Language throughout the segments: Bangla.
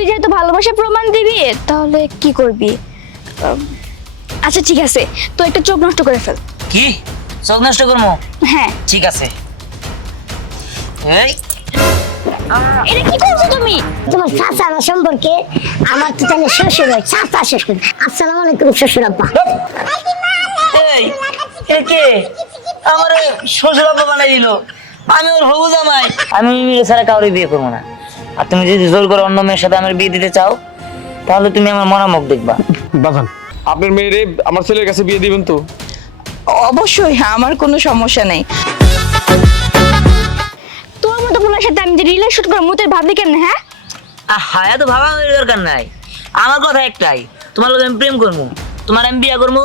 তুই যেহেতু ভালোবাসা প্রমাণ দিবি তাহলে কি করবি? আচ্ছা ঠিক আছে। তো একটা চোখ নষ্ট করে ফেল। কি? চোখ নষ্ট করব? হ্যাঁ। ঠিক আছে। এই। এটা কি করছ তুমি? তোমার চাচা আমার সম্পর্কে আমার তো তাহলে শ্বশুর হয় চাচা শ্বশুর। আসসালামু আলাইকুম শ্বশুর আব্বা। এই এ কে? আমার শ্বশুর আব্বা বানাই দিল। আমি ওর হবু জামাই। আমি ছাড়া কাউরে বিয়ে করব না। আর তুমি যদি জোর করে অন্য মেয়ের সাথে আমার বিয়ে দিতে চাও তাহলে তুমি আমার মনামুখ দেখবা। বাজান। আপনার মেয়েরে আমার ছেলের কাছে বিয়ে দিবেন তো? অবশ্যই হ্যাঁ আমার কোনো সমস্যা নেই। তোর মতো পোলার সাথে আমি যে রিলেশন করে মুতের ভাবলি কেমনে হ্যাঁ? আহা এত ভাবা দরকার নাই। আমার কথা একটাই তোমার লোক আমি প্রেম করব তোমার আমি বিয়ে করব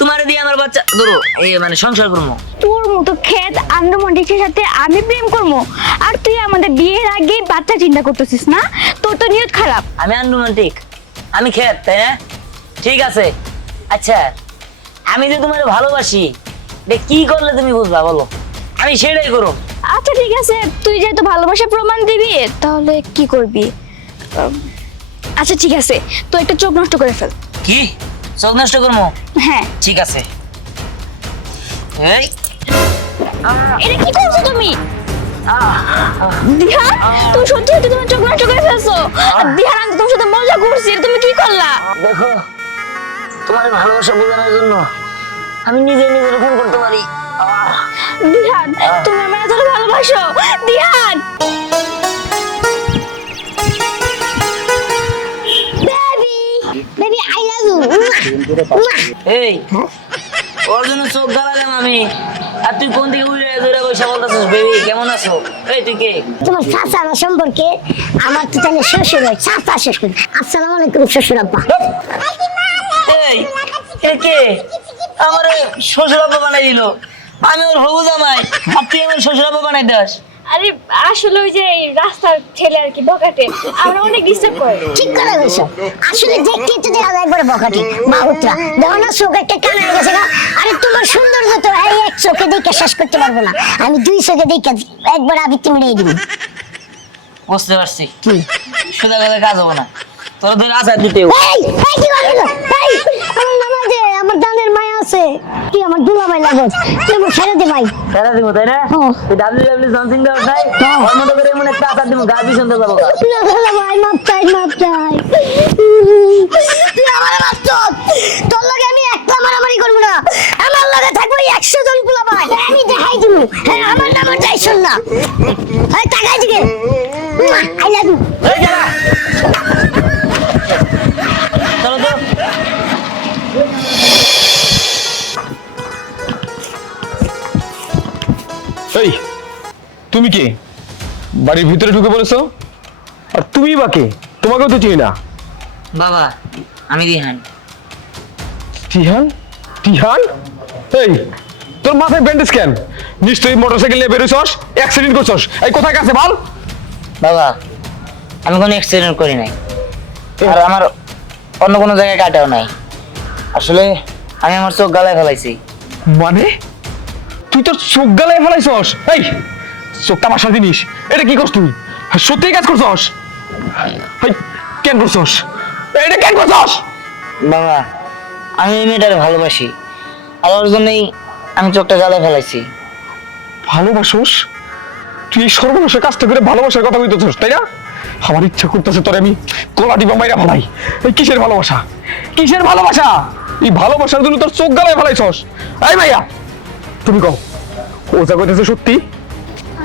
তোমার দিয়ে আমার বাচ্চা ধরো এই মানে সংসার করব। তোর মতো খেত আন্ডামন্ডিকের সাথে আমি প্রেম করব। আর তুই আমাদের বিয়ের আগে বাচ্চা চিন্তা করতেছিস না? তোর তো নিয়ত খারাপ। আমি আনরোমান্টিক আমি খেত তাই না? ঠিক আছে। আচ্ছা আমি যে তোমার ভালোবাসি কি করলে তুমি বুঝবা বলো? আমি সেটাই করো আচ্ছা ঠিক আছে। তুই যেহেতু ভালোবাসা প্রমাণ দিবি তাহলে কি করবি? আচ্ছা ঠিক আছে। তো একটা চোখ নষ্ট করে ফেল। কি? চোখ নষ্ট করব হ্যাঁ। ঠিক আছে। এই। এটা কি করছ তুমি? দিহা তুমি সত্যি সত্যি তোমার চোখ নষ্ট করে ফেলছো। দিহা আমি তোমার সাথে মজা করছি এটা তুমি কি করলা? দেখো তোমার ভালোবাসা বোঝানোর জন্য আমি নিজে নিজের ফোন করতে পারি। আহ, দিহান তুমি আমার এত ভালোবাসো। দিহান এই ওর জন্য চোখ গালালাম আমি। আর তুই কোন দিকে উড়ে ধরে বসে বলতেছিস বেবি? কেমন আছো? এই তুই কে? তোমার চাচা আমার সম্পর্কে আমার তো তাহলে শ্বশুর হয় চাচা শ্বশুর। আসসালামু আলাইকুম শ্বশুর আব্বা। এই এ কে? আমার শ্বশুর আব্বা বানাই দিল। আমি ওর হবু জামাই। আর তুই আমার শ্বশুর আব্বা বানাই দাস। আরে আসলে ওই যে রাস্তার ছেলে আর কি বকাটে আমরা অনেক ডিস্টার্ব করে। ঠিক করে গেছো আসলে দেখতে তো দেখা যায় একবার বকাটে বাহুত্রা দেখো না চোখ একটা কানা হয়ে গেছে আরে তোমার সৌন্দর্য তো এই এক চোখে দেখে শেষ করতে পারব না। আমি দুই চোখে দেখে একবার আবৃত্তি মিলিয়ে দিব। বুঝতে পারছি। কি? কথা কাজ হব না। তোর ধরে আচার দিতে এই এই কি করলি এই আমার নামা আমার দানের মায়া আছে। তুই আমার দুলা মাই লাগস তুই আমার ছেড়ে দে ভাই। খেলা দিব তাই না? হ্যাঁ। তুই ডাব্লিউ ডাব্লিউ জনসিং দেওয়ার তাই হ্যাঁ। ওর মতো করে মনে একটা আচার দিব গা ভাই মাপ চাই মাপ চাই। তুই আমার মাপ তোর লগে আমি একটা মারামারি করব না। আমার লগে থাকব একশো জন পোলা ভাই। আমি দেখাই দিব। হ্যাঁ আমার নাম যাই শোন না। এই টাকাই দিকে। I love you. তুমি কে? বাড়ির ভিতরে ঢুকে পড়েছো? আর তুমি বা কে? তোমাকেও তো চিনি না। বাবা আমি রিহান। টিহান টিহান এই তোর মাথায় ব্যান্ডেজ কেন? নিশ্চয়ই মোটরসাইকেল নিয়ে বেরোছস অ্যাক্সিডেন্ট করছস। এই কোথায় কাছে বল? বাবা আমি কোনো অ্যাক্সিডেন্ট করি নাই। আর আমার অন্য কোনো জায়গায় কাটাও নাই। আসলে আমি আমার চোখ গালায় ফেলাইছি। মানে? তুই তোর চোখ গালায় ফেলাইছস? এই চোখটা বাসা জিনিস। এটা কি করছ তুই? সত্যি কাজ করছস? কেন করছস? এটা কেন করছস? বাবা আমি এই মেয়েটারে ভালোবাসি। আর ওর জন্যই আমি চোখটা গালায় ফেলাইছি। ভালোবাসোস? তুই এই সর্বনাশের কাজটা করে ভালোবাসার কথা কইতেছস তাই না? আমার ইচ্ছা করতেছে তোরে আমি কলা দিবা মাইরা ভালাই এই কিসের ভালোবাসা? কিসের ভালোবাসা? এই ভালোবাসার জন্য তোর চোখ গালায় ফেলাইছস। এই ভাইয়া তুমি কও। ও যা কইতেছে সত্যি?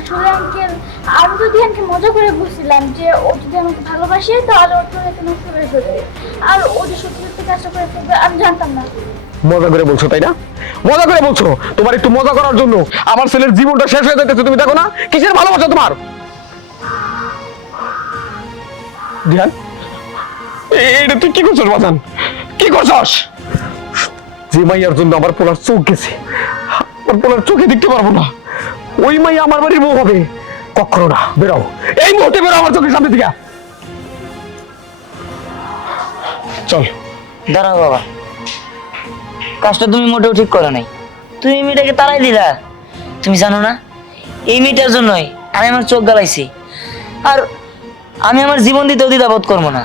আসলে আঙ্কেল আমি তো দিহানকে মজা করে বুঝছিলাম যে ও যদি আমাকে ভালোবাসে, তাহলে ওর তো নষ্ট করে ফেলবে আর ও যে সত্যি সত্যি কাজটা করে ফেলবে, আমি জানতাম না। মজা করে বলছো, তাই না? মজা করে বলছো, তোমার একটু মজা করার জন্য আমার ছেলের জীবনটা শেষ হয়ে যাইতেছে, তুমি দেখো না, কিসের ভালোবাসা তোমার? ধ্যান এটা তুই কি করছস বাজান কি করছস? যে মাইয়ার জন্য আমার পোলার চোখ গেছে, আমার পোলার চোখে দেখতে পারব না। ওই মাইয়া আমার বাড়ির বউ হবে। কখনো না বেরাও এই মুহূর্তে বেরো আমার চোখের সামনে থেকে চল। দাঁড়াও বাবা। কাজটা তুমি মোটেও ঠিক করো নাই। তুমি মেয়েটাকে তাড়াই দিলা। তুমি জানো না এই মেয়েটার জন্যই আমি আমার চোখ গালাইছি। আর আমি আমার জীবন দিতেও দ্বিধাবোধ করব না।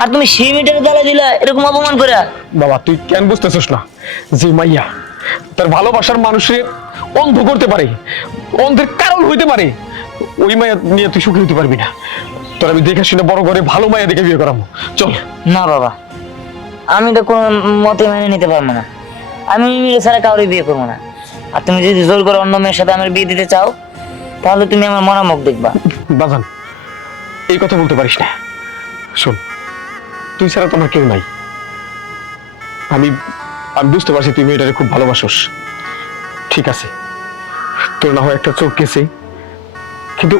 আর তুমি সেই মেয়েটাকে দালা দিলা এরকম অপমান করে বাবা তুই কেন বুঝতেছিস না? যে মাইয়া তার ভালোবাসার মানুষের অন্ধ করতে পারে অন্ধের কারণ হইতে পারে ওই মায়া নিয়ে তুই সুখী হইতে পারবি না। তোর আমি দেখে শুনে বড় করে ভালো মায়া দেখে বিয়ে করাবো। চল। না বাবা আমি তো কোনো মতে মেনে নিতে পারব না। আমি মিলে ছাড়া কাউরে বিয়ে করব না। আর তুমি যদি জোর করে অন্য মেয়ের সাথে আমার বিয়ে দিতে চাও তাহলে তুমি আমার মনামুখ দেখবা। বাজান এই কথা বলতে পারিস না। শোন তুই ছাড়া তোমার কেউ নাই। আমি আমি বুঝতে পারছি তুই মেয়েটাকে খুব ভালোবাসোস। ঠিক আছে। তোর না হয় একটা চোখ গেছে। কিন্তু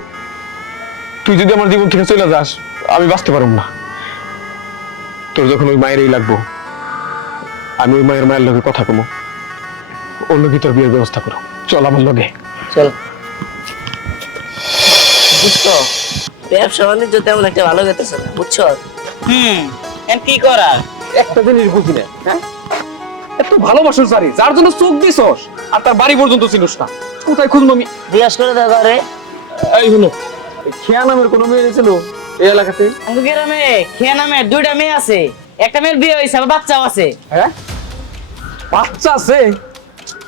তুই যদি আমার জীবন থেকে চলে যাস আমি বাঁচতে পারব না। তোর যখন ওই মায়েরই লাগবো আমি ওই মায়ের মায়ের লগে কথা কমো। অন্য কি তোর বিয়ের ব্যবস্থা করো? চল আমার লগে। চল। বুঝছ? ব্যবসা বাণিজ্য তেমন একটা ভালো গেতেছে না বুঝছ? হুম কি করা একটা জিনিস বুঝি না। হ্যাঁ? এত ভালোবাসোস জারি যার জন্য চোখ দিছস আর তার বাড়ি পর্যন্ত চিনিস না। কোথায় খুঁজবো আমি? জিজ্ঞাস করে দেখো রে এই হলো। খেয়া নামের কোনো মেয়ে ছিল? এই এলাকাতে? আমাদের গ্রামে? খেয়ে নামে দুইটা মেয়ে আছে। একটা মেয়ের বিয়ে হয়েছে আবার বাচ্চাও আছে। হ্যাঁ? বাচ্চা আছে?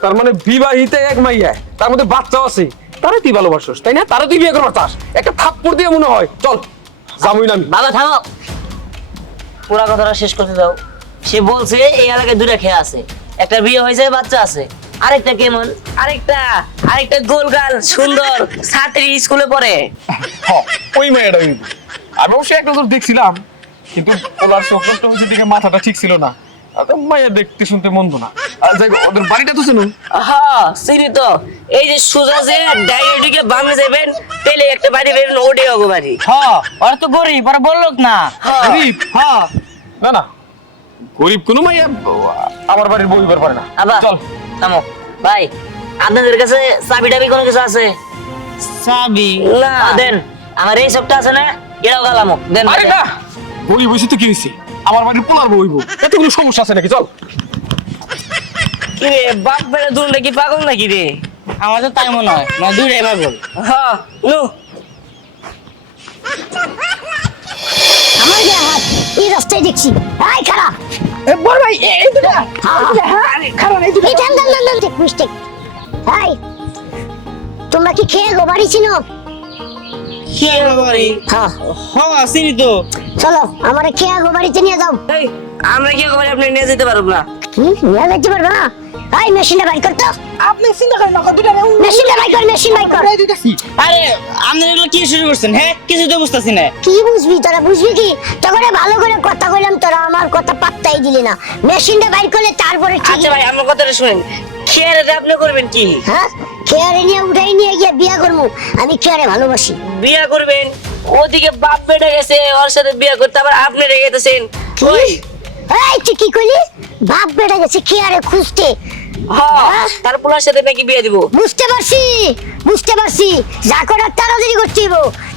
তার মানে বিবাহিতে এক মাইয়া তার মধ্যে বাচ্চাও আছে। তারে তুই ভালোবাসোস তাই না? তারে তুই বিয়ে করবার চাস। একটা থাপ্পড় দিয়ে মনে হয় চল যাবই না আমি। বাবা থামো। পুরা কথাটা শেষ করতে দাও। সে বলছে এই এলাকায় দুটা খেয়ে আছে। একটা বিয়ে হয়েছে বাচ্চা আছে। আরেকটা কেমন? আরেকটা আরেকটা গোলগাল সুন্দর ছাত্রী স্কুলে পড়ে। ওই মেয়েটা কিন্তু। আমি অবশ্যই এক নজর দেখছিলাম কিন্তু ওনার চোখ নষ্ট হয়েছে দিকে মাথাটা ঠিক ছিল না। মাইয়া দেখতে শুনতে মন্দ না। ওদের বাড়িটা তো শুনুন হ্যাঁ চিনি তো। এই যে সোজা যে ডাইরেক্টকে বামে যাবেন পেলে একটা বাড়ি বেরোন ওডে হব বাড়ি হ্যাঁ ওরা তো গরিব ওরা বললোক না। গরিব? হ্যাঁ না না। গরিব কোনো মাইয়া? আমার বাড়ির বই পারে না। আবা চল। থামো। ভাই আপনাদের কাছে চাবি টাবি কোনো কিছু আছে? চাবি? না। দেন। আমার এই সবটা আছে না এটাও গালামো। দেন আরে না! গরিব তো কি আমার বাড়ির পোলার বইব এতে কোনো সমস্যা আছে নাকি? চল। কি রে বাপ বেড়ে দুলটা কি পাগল নাকি রে? আমার তো তাই মনে হয় মানে দুইটাই পাগল হ্যাঁ নু আমার হাত এই রাস্তায় দেখছি। আয় বড় ভাই এই দুটা। খারাপ এই দুটো থাম থাম থাম থাম ঠিক মিস্টেক হাই তোমরা কি খেয়ে গো বাড়ি চিনো খেয়ে বাড়ি? হ্যাঁ। হ্যাঁ চিনি তো। চলো আমারে খেয়ে গো বাড়িতে নিয়ে যাও। এই, আমরা কি করে আপনি নিয়ে যেতে পারব না? কি? নিয়ে যেতে পারব না মেশিনটা বাইর কর তো। আপনি চিন্তা করেন না দুটা মেশিনটা বাইর কর মেশিন বাইর কর। আরে আপনি এগুলো কি শুরু করছেন হ্যাঁ? কিছু তো বুঝতেছি না। কি বুঝবি তোরা বুঝবি কি? তখন ভালো করে কথা কইলাম তোরা আমার কথা পাত্তাই দিলি না। মেশিনটা বাইর করলে তারপরে আচ্ছা ভাই আমার কথাটা শুনেন। আপনি করবেন কি? হ্যাঁ? খেয়ারে নিয়ে উঠাই নিয়ে গিয়ে বিয়া করব আমি খেয়ারে ভালোবাসি। বিয়া করবেন ওদিকে বাপ বেড়ে গেছে ওর সাথে বিয়া করতে আবার আপনি রেগে গেছেন ওই এই তুই কি কইলি বাপ বেড়ে গেছে খেয়ারে খুঁজতে। হ্যাঁ তার পোলার সাথে নাকি বিয়ে দিব। বুঝতে পারছি বুঝতে পারছি। যা করার তাড়াতাড়ি করতে হইব।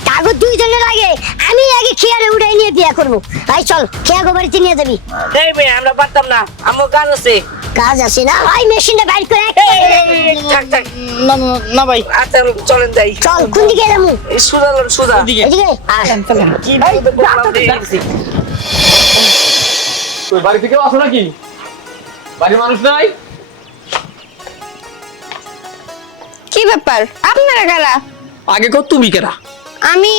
কাগজ দুইজনে লাগে আমি আগে খেয়ারে উঠাই নিয়ে বিয়া করব। আই চল খেয়া গো বাড়িতে নিয়ে যাবি। এই মেয়ে আমরা পারতাম না। আমার কাজ আছে। কাজ আছে না? ভাই মেশিনটা বাইর করে থাক থাক। না না ভাই। আচ্ছা চলেন যাই। চল কোন দিকে যাব? সুজা সুজা এদিকে। আয়। কি বলতে বললাম রে? তুই বাড়ি থেকে আসো নাকি? বাড়ির মানুষ নাই? কি ব্যাপার? আপনারা কারা? আগে কর তুমি কেনা আমি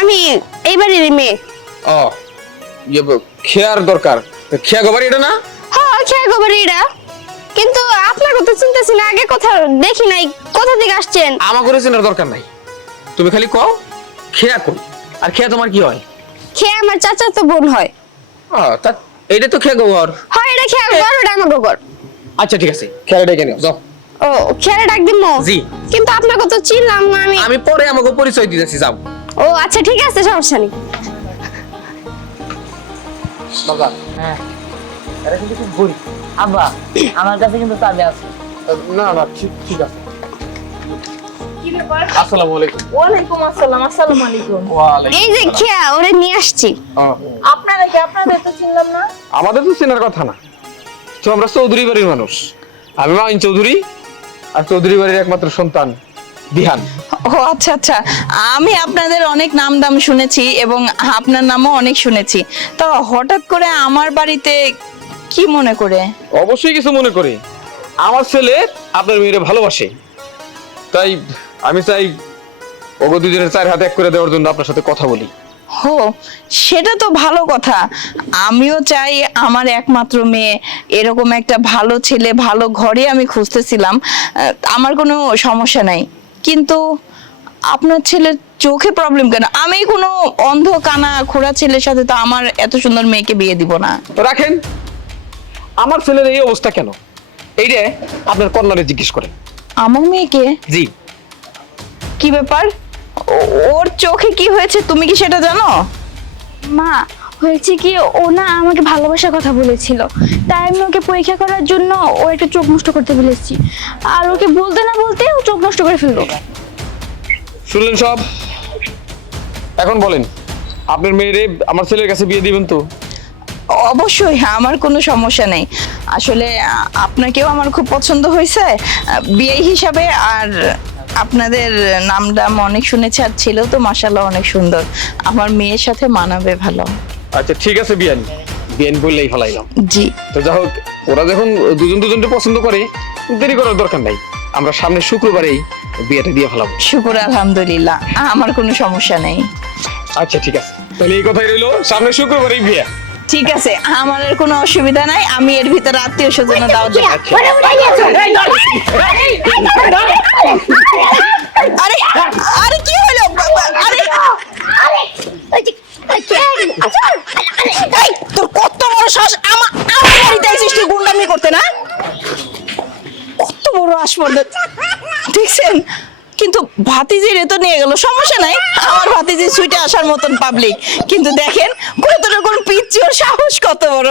আমি এইবারের মেয়ে। ও ইয়ে ব- খেয়ার দরকার। খেয়া গো বাড়ি এটা না? হ্যাঁ খেয়ে গোবর এরা কিন্তু আপনার কথা চিন্তাছি না আগে কথা দেখি নাই কোথা থেকে আসছেন? আমার করে চেনার দরকার নাই। তুমি খালি কও খেয়া কই আর খেয়া তোমার কি হয়? খেয়ে আমার চাচা তো বোন হয়। ও তা এইটা তো খেয়া গোবর হয় এটা খেয়াল গর ওটা আমার গোবর। আচ্ছা ঠিক আছে। খেয়া ডেকে নিও যাও। ও খেয়াল ডাক দিব জি। কিন্তু আপনার কথা চিনলাম না আমি। আমি পরে আমাকে পরিচয় দিতেছি যাও। ও আচ্ছা ঠিক আছে সমস্যা নেই। বাবা হ্যাঁ। আব্বা আমার কাছে কিন্তু চাবি আছে। না না ঠিক ঠিক আছে। আসসালামু আলাইকুম। ওয়ালাইকুম আসসালাম আসসালামু আলাইকুম। ওয়ালাইকুম এই যে খেয়া ওরে নিয়ে আসছি। আমাদের তো চেনার কথা না। তো আমরা চৌধুরী বাড়ির মানুষ। আমি মাইন চৌধুরী আর চৌধুরী বাড়ির একমাত্র সন্তান বিহান। ও আচ্ছা আচ্ছা। আমি আপনাদের অনেক নাম দাম শুনেছি এবং আপনার নামও অনেক শুনেছি। তো হঠাৎ করে আমার বাড়িতে কি মনে করে? অবশ্যই কিছু মনে করে। আমার ছেলে আপনার মেয়েরে ভালোবাসে। তাই আমি চাই ওগো দুজনের চার হাতে এক করে দেওয়ার জন্য আপনার সাথে কথা বলি। হো সেটা তো ভালো কথা। আমিও চাই আমার একমাত্র মেয়ে এরকম একটা ভালো ছেলে ভালো ঘরে আমি খুঁজতেছিলাম। আমার কোনো সমস্যা নাই। কিন্তু আপনার ছেলের চোখে প্রবলেম কেন? আমি কোনো অন্ধ কানা খোড়া ছেলের সাথে তো আমার এত সুন্দর মেয়েকে বিয়ে দিব না। তো রাখেন আমার ছেলের এই অবস্থা কেন? এইটা আপনার কন্যারে জিজ্ঞেস করেন। আমার মেয়েকে? জি। কি ব্যাপার? ও- ওর চোখে কি হয়েছে তুমি কি সেটা জানো? মা হয়েছে কি ও না আমাকে ভালোবাসার কথা বলেছিল। তাই আমি ওকে পরীক্ষা করার জন্য ও একটা চোখ নষ্ট করতে বলেছি আর ওকে বলতে না বলতে ও চোখ নষ্ট করে ফেলল। শুনলেন সব? এখন বলেন আপনার মেয়েরে আমার ছেলের কাছে বিয়ে দিবেন তো? অবশ্যই হ্যাঁ আমার কোনো সমস্যা নেই। আসলে আ, আপনাকেও আমার খুব পছন্দ হয়েছে আ, বিয়ে হিসাবে আর আপনাদের নাম ডাম অনেক শুনেছি আর ছেলেও তো মাসাল্লাহ অনেক সুন্দর। আমার মেয়ের সাথে মানাবে ভালো। আচ্ছা ঠিক আছে বিয়ান। বিয়ান বললেই ফেলাইলাম জি। তো যাই হোক ওরা যখন দুজন দুজনকে পছন্দ করে দেরি করার দরকার নাই। আমরা সামনে শুক্রবারেই বিয়েটা দিয়ে ফেলাবো। শুকুর আলহামদুলিল্লাহ। আমার কোনো সমস্যা নেই। আচ্ছা ঠিক আছে। তাহলে এই কথাই রইল। সামনে শুক্রবারেই বিয়ে। ঠিক আছে আমার আর কোনো অসুবিধা নাই আমি এর ভিতরে আত্মীয় স্বজন দেবো আরে কি হলো? তোর কত বড় শ্বাস আমার আমার বাড়িতে এসেছিস তুই গুন্ডামি করতে না? কত বড় দেখছেন? ভাতিজির তো নিয়ে গেল, সমস্যা নাই। আমার ভাতিজি সুইটে আসার মতন পাবলিক কিন্তু দেখেন কত রকম পিচ্ছি ওর সাহস কত বড়।